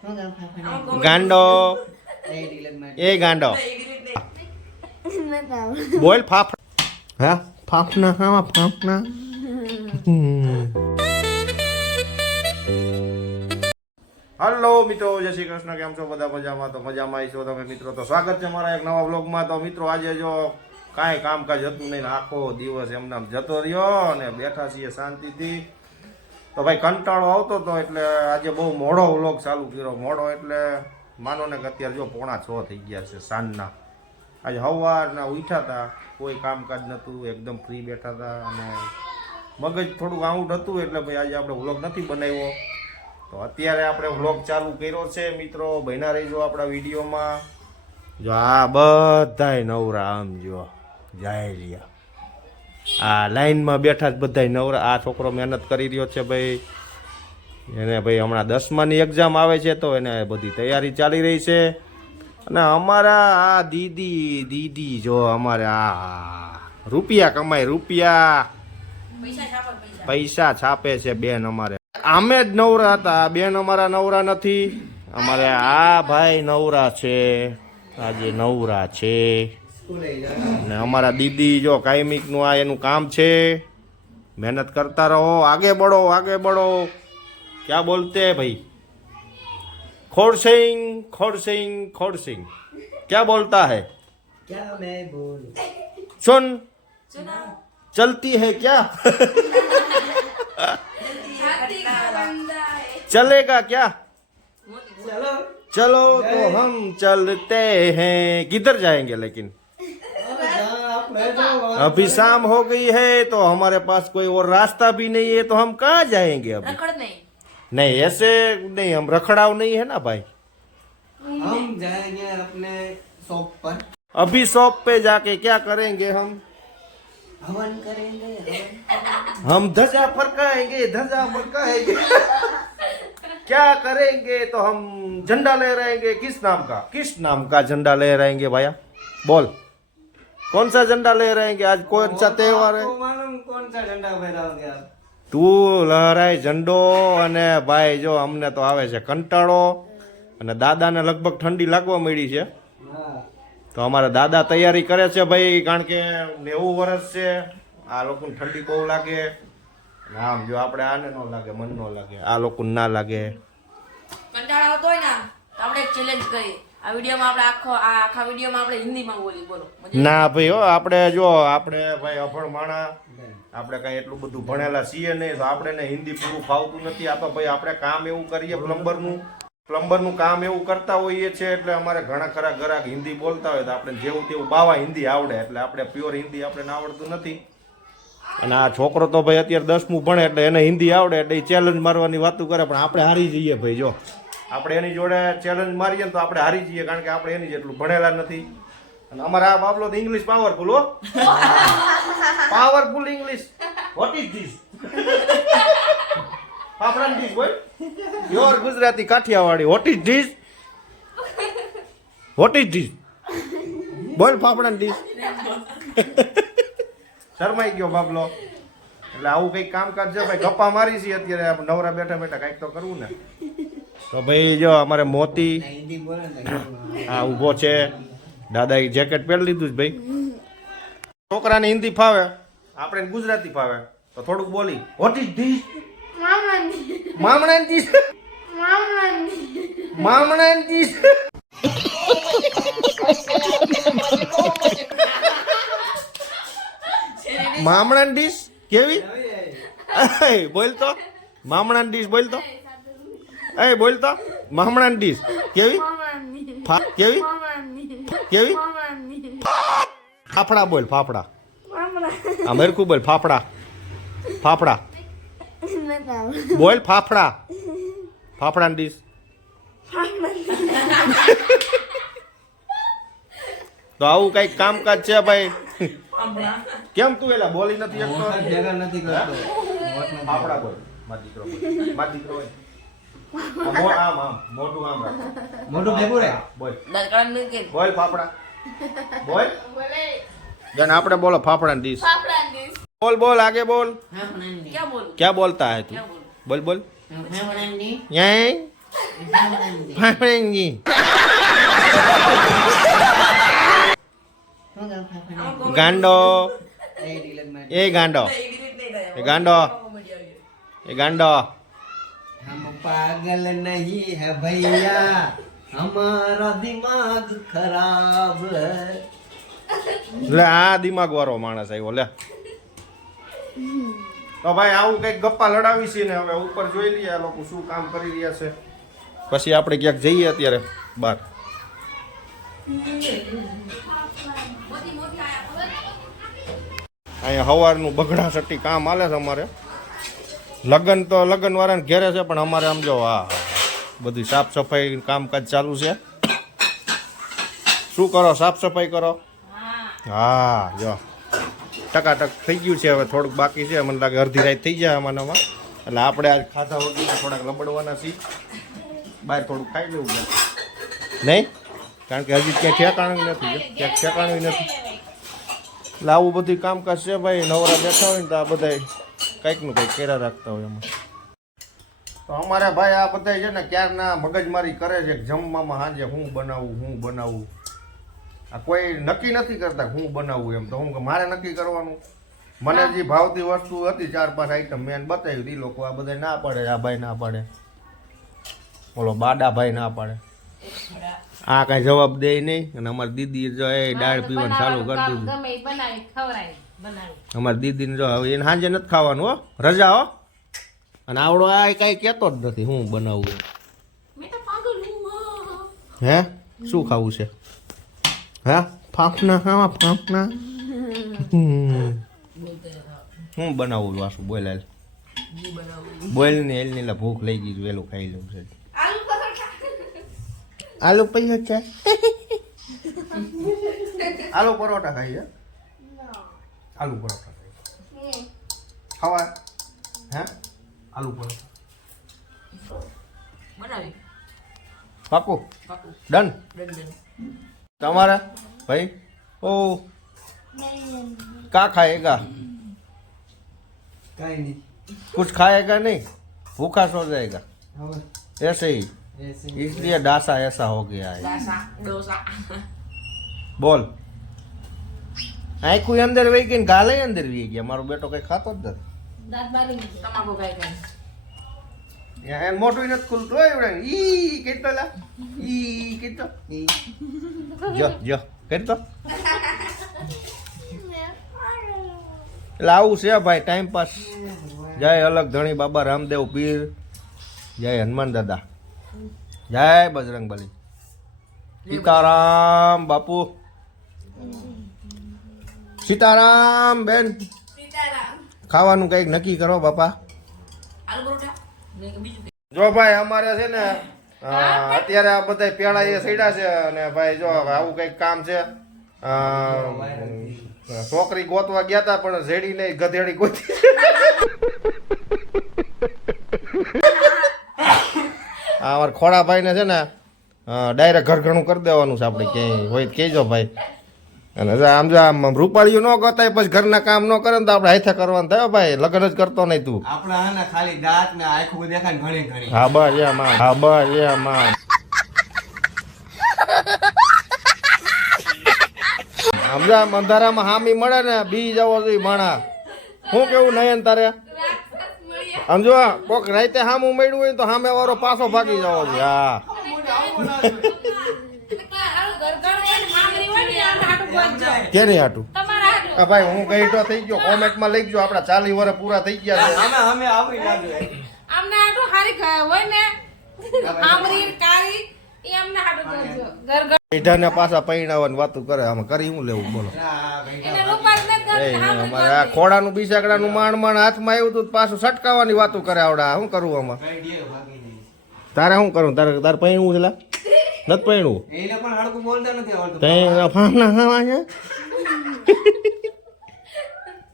ગાંડો એ ગાંડો બોલ ફાફડા હા ફાફના હા ફાફના હલો મિત્રો, જય શ્રી કૃષ્ણ. કેમ છો બધા? મજામાં? તો મજામાં છો તમે મિત્રો. તો સ્વાગત છે મારા એક નવા વ્લોગમાં. તો મિત્રો આજે જો કાંઈ કામકાજ હતું નહીં, આખો દિવસ એમને જતો રહ્યો અને બેઠા છીએ શાંતિથી. તો ભાઈ કંટાળો આવતો હતો એટલે આજે બહુ મોડો વ્લોગ ચાલુ કર્યો. મોડો એટલે માનો ને કે અત્યારે જો 5:45 થઈ ગયા છે સાંજના. આજે સવારના ઉઠ્યા હતા, કોઈ કામકાજ નહોતું, એકદમ ફ્રી બેઠા હતા અને મગજ થોડું આઉટ હતું એટલે ભાઈ આજે આપણે વ્લોગ નથી બનાવ્યો. તો અત્યારે આપણે વ્લોગ ચાલુ કર્યો છે મિત્રો. બન્યા રહીજો આપણા વિડીયોમાં. જો આ બધાય નવરા આમ જો જાય રહ્યા, આ લાઈનમાં બેઠા જ બધાય નવરા. આ છોકરો મહેનત કરી રહ્યો છે ભાઈ, એને ભાઈ હમણાં 10માની એક્ઝામ આવે છે તો એને બધી તૈયારી ચાલી રહી છે. અને અમારા આ દીદી જો અમારે આ રૂપિયા કમાય, રૂપિયા પૈસા છાપે છે બેન અમારે. અમે જ નવરા હતા, બેન અમારા નવરા નથી. અમારે આ ભાઈ નવરા છે, આજે નવરા છે. ને અમારા દીદી જો કાયમિકનું આ એનું કામ છે. મહેનત કરતા રહો, આગે बढ़ो आगे बढ़ो. क्या बोलते हैं भाई? खोड़सिंग खोड़सिंग खोड़सिंग क्या बोलता है? क्या मैं बोलूं? सुन चलती है क्या? चलेगा क्या? चलो चलो तो हम चलते हैं. किधर जाएंगे लेकिन? अभी शाम हो गई है तो हमारे पास कोई और रास्ता भी नहीं है, तो हम कहाँ जाएंगे अभी? नहीं ऐसे नहीं, हम रखड़ाव नहीं है ना भाई. हम जाएंगे अपने शॉप पर, अभी शॉप पे जाके क्या करेंगे हम? हवन करेंगे. हम ध्वजा फरकाएंगे, ध्वजा फरकाएंगे. क्या करेंगे? तो हम झंडा लहराएंगे. किस नाम का? किस नाम का झंडा लहराएंगे भैया? बोल, कौन सा झंडा लहराएंगे? आज कौन सा त्योहार है? आपको मालूम कौन सा झंडा फहराओगे आप? તું લહેરાય ઝંડો. અને ભાઈ જો અમને તો આવે છે કંટાળો અને દાદાને લગભગ ઠંડી લાગવા મળી છે. हाँ. તો અમારા દાદા તૈયારી કરે છે ભાઈ, કારણ કે 90 વર્ષ છે. આ લોકોને ઠંડી બહુ લાગે. આમ જો આપણે આને ન લાગે, મન ન લાગે, આ લોકોને ના લાગે. કંટાળો આવતો હોય ને તો આપણે એક ચેલેન્જ કરીએ. આ વિડીયોમાં આપણે આખા વિડીયોમાં આપણે હિન્દીમાં બોલી. બોલો. ના ભાઈ હો, આપણે જો આપણે ભાઈ અભણ માણા, આપણે કઈ એટલું બધું ભણેલા છીએ નહીં, તો આપણે હિન્દી પૂરું ફાવતું નથી. આ તો ભાઈ આપણે કામ એવું કરીએ, પ્લમ્બરનું કામ એવું કરતા હોઈએ છીએ એટલે અમારે ઘણા ખરા ગ્રાહક હિન્દી બોલતા હોય તો આપણે જેવું તેવું બાવા હિન્દી આવડે, એટલે આપણે પ્યોર હિન્દી આપણે આવડતું નથી. અને આ છોકરો તો ભાઈ અત્યારે 10મું ભણે એટલે એને હિન્દી આવડે એટલે એ ચેલેન્જ મારવાની વાતો કરે, પણ આપણે હારી જઈએ ભાઈ. જો આપણે એની જોડે ચેલેન્જ મારીએ ને તો આપણે હારી જઈએ, કારણ કે આપણે એની જેટલું ભણેલા નથી. અને અમારા આ બાબલો તો ઇંગ્લિશ પાવરફુલ હો, powerful English. What is this? Fafda dish બોલ, your Gujarati Kathiawadi. What is this? What is this? બોલ ફાફડા ડીશ. શરમાઈ ગયો બાબલો. એટલે આવું કઈક કામકાજ છે ભાઈ, ગપ્પા મારી છે અત્યારે નવરા બેઠા બેઠા, કઈક તો કરવું ને. તો ભાઈ જો અમારે મોતી हिंदी बोले આ ઊભો છે. દાદાએ જેકેટ પહેરી લીધું છે ભાઈ. છોકરાને હિન્દી ફાવે, આપણે ગુજરાતી ફાવે, તો થોડુંક બોલી. What is this? મામણાની ધીસ. મામણાની ધીસ. મામણાની ડીશ કેવી? બોલ તો મામણાની ડીશ બોલ તો. એ બોલ તો મામણાની ડીશ કેવી? કેવી કેવી? ફાફડા બોલ, ફાફડા. આ મેરકું બોલ, ફાફડા. ફાફડા બોલ, ફાફડા. ફાફડાની ડીશ. તો આવું કઈક કામકાજ છે ભાઈ. કેમ તું એલા બોલી નથી શકતો? भેગા નથી કરતો. ફાફડા બોલ. મારો દીકરો બોલ, મારો દીકરો હોય. આમ મોઢું આમ રાખ. મોટું ભેગું રે. બોલ દરકાન કે બોલ ફાફડા બોલ. જન આપણે બોલો ફાફડાની ડીશ. बोल बोल आगे बोल. क्या बोलूं? क्या बोलता है तू? क्या बोलूं? बोल बोल. यहीं ફાફેંગી શું કામ ફાફડી? ગાંડો એ ડીલર માં એ ગાંડો એ ગાંડો એ ગાંડો हम पागल नहीं है भैया हमारा दिमाग खराब है. લે આ દિમાગ વાળો માણસ આવ્યો લે તો ભાઈ આવું કઈક ગપ્પા લડાવી છે ને હવે ઉપર જોઈ લઈએ આ લોકો શું કામ કરી રહ્યા છે પછી આપણે ક્યાંક જઈએ અત્યારે બહાર અહીંયા સવારનું બગડા સટ્ટી કામ હાલે છે અમારે લગન તો લગન વાળાને ઘેરે છે પણ અમારે આમ જો હા બધી સાફ સફાઈ કામકાજ ચાલુ છે શું કરો સાફ સફાઈ કરો હા જો ટકાટક થઈ ગયું છે હવે થોડુંક બાકી છે મને લાગે અડધી રાત થઈ જાય આમાં એટલે આપણે આજ ખાધા વગર થોડાક લબડવાના છીએ બહાર થોડુંક ખાઈ લેવું છે નહીં કારણ કે હજી ક્યાંય ઠેકાણું નથી ક્યાંક ઠેકાણું નથી એટલે આવું બધું કામકાજ છે ભાઈ નવરા બેઠા હોય ને તો આ બધા કંઈકનું કંઈક કર્યા રાખતા હોય એમાં તો અમારે ભાઈ આ બધા છે ને ક્યારના મગજમારી કરે છે કે જમવામાં સાંજે હું બનાવું આ કોઈ નક્કી નથી કરતા હું બનાવું એમ તો હું મારે નક્કી કરવાનું મને જે ભાવતી વસ્તુ હતી 4-5 આઈટમ મેં બતાવી એ લોકો આ બધા ના પાડે આ ભાઈ ના પાડે બોલો બાડા ભાઈ ના પાડે આ કઈ જવાબ દે નહીં અને અમારી દીદી જો એ દાળ પીવાનું ચાલુ કરી દીધું અમારી દીદીને જો હવે એને સાંજે નથી ખાવાનું હો રજા હો અને આવડો આ કઈ કહેતો જ નથી હું બનાવું હે શું ખાવું છે હા ફાફના ખાવા ફાફના હું બનાવું વાસુ બોલ બોલ ને એલ ને ભૂખ લઈ ગઈ વેલું ખાઈ લઉં છે આલુ પૈયો છે આલુ પરોઠા ખાઈએ આલુ પરોઠા ખાઈએ ખાવા હે આલુ પરોઠા બનાવી પાકું ડન તમારા भाई ओ क्या खाएगा कहीं नहीं. कुछ खाएगा नहीं भूखा सो जाएगा हाँ, ऐसे ही ऐसे ही. इसलिए डासा ऐसा हो गया है ડોસા बोल आँखों अंदर वही गई गाले अंदर भी गया मारो बेटो कहीं खातो જ નથી તમાકુ ખાઈ ખાઈ એને મોટું નથી ખુલતું હોય એવડે ઈ કેટલો લા ઈ કેટલો ઈ જો કેટલો એટલે આવું છે ભાઈ ટાઈમ પાસ જય અલગ ધણી બાબા રામદેવ પીર જય હનુમાન દાદા જય બજરંગ બલી સીતારામ બાપુ સીતારામ બેન ખાવાનું કઈક નક્કી કરો બાપા આલુ પરોઠા ને કે બીજું જો ભાઈ અમારે છે ને અત્યારે આ બધા પેડા એ સડ્યા છે અને ભાઈ જો આવું કઈક કામ છે છોકરી ગોતવા ગયા હતા પણ ઝેડી નહીં ગધેડી ગોતી અમારા ખોડાભાઈ ને છે ને ડાયરેક્ટ ઘર ઘણું કરી દેવાનું છે આપણે ક્યાંય હોય તો કહેજો ભાઈ અને આમ જો આમ રૂપાળીઓ ન ગતાય પછી ઘરના કામ ન કરે ને તો આપણે હાથે કરવાનું થયો ભાઈ લગ્ન જ કરતો નહીં તું આપણે હે ને ખાલી દાંત ને આંખું દેખાય ને ઘણી ઘણી. હા બસ એમાં હા બસ એમાં સમજા અંધારામાં હામી મળે ને બી જવો જોઈએ માણા શું કેવું નયન તારે સમજો કોક રાતે હામું મળ્યું હોય તો સામે વાળો પાછો ભાગી જવો જોઈએ હા કેને હાટું હા ભાઈ હું ગઈઢો થઈ ગયો કોમેન્ટમાં લઈ ગયો આપડા 40 વર્ષ પૂરા થઈ ગયા છે અમે આવી ના જોઈએ. આમને આટલું હારી હોય ને આમરી કાળી એ અમને હાટું કરજો ઘર ઘર ગઈઢાને પાછા પૈણાવાની વાતું કરે આમાં કરી હું લેવું બોલો ના, ભાઈ, એને રૂપાળ ને ઘર એ અમારે આ ખોડાનું બિસાકડાનું માણ હાથમાં આવ્યું હતું પાછું સટકાવાની વાતું કરે આવડા શું કરવું આમાં ભાઈ ડીએ ભાગી જઈએ. તારે શું કરવું તારે પૈણવું છે લા? નથી પૈણવું એને પણ હળકું બોલતા નથી આવડતું. તઈ ફામના ખાવા છે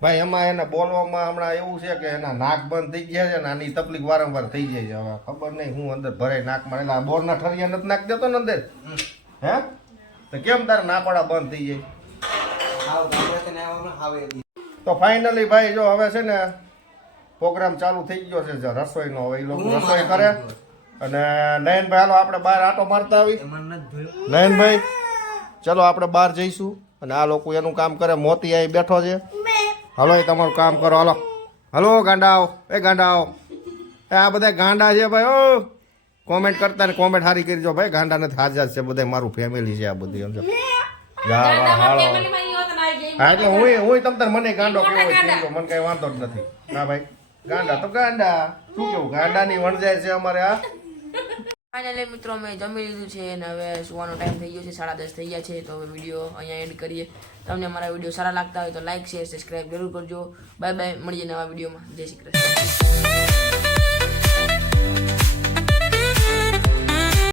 ભાઈ એમાં એને બોલવામાં હમણાં એવું છે કે એના નાક બંધ થઈ ગયા છે ને આની તકલીફ વારંવાર થઈ જાય છે હવે ખબર નહીં હું અંદર ભરાય નાકમાં એટલે આ બોરના ઠરિયા નથી નાખ દેતો ને અંદર હે તો કેમ તારે નાકવાળા બંધ થઈ જાય આવ ગામડે તને આવવામાં આવે દી. તો ફાઇનલી ભાઈ જો હવે છે ને પ્રોગ્રામ ચાલુ થઈ ગયો છે રસોઈનો હવે એ લોકો રસોઈ કરે અને નયનભાઈ હાલો આપણે બહાર આટો મારતા આવી એમાં નથી જોયું નયનભાઈ ચલો આપણે બહાર જઈશું અને આ લોકો એનું કામ કરે મોતી અહીં બેઠો છે હાલો એ તમારું કામ કરો હાલો હલો ગાંડાઓ એ ગાંડાઓ એ આ બધા ગાંડા છે ભાઈ ઓ કોમેન્ટ કરતા ને કોમેન્ટ સારી કરજો ભાઈ ગાંડા નથી હાજર છે બધા મારું ફેમિલી છે આ બધી સમજો જા વાહ હાલો હા એટલે હું તમ તાર મને ગાંડો કેવો હોય કહેજો, મને કઈ વાંધો જ નથી ના ભાઈ ગાંડા તો ગાંડા શું કેવું ગાંડાની વણજાય છે અમારે આ ફાઇનલી મિત્રો અમે જમી લીધું છે અને હવે સુવાનો ટાઈમ થઈ ગયો છે 10:30 થઈ ગયા છે તો હવે વિડીયો અહીંયા એન્ડ કરીએ. તમને અમારા વિડીયો સારા લાગતા હોય તો લાઈક શેર સબસ્ક્રાઇબ જરૂર કરજો. બાય બાય, મળીએ નવા વિડીયોમાં. જય શ્રી કૃષ્ણ.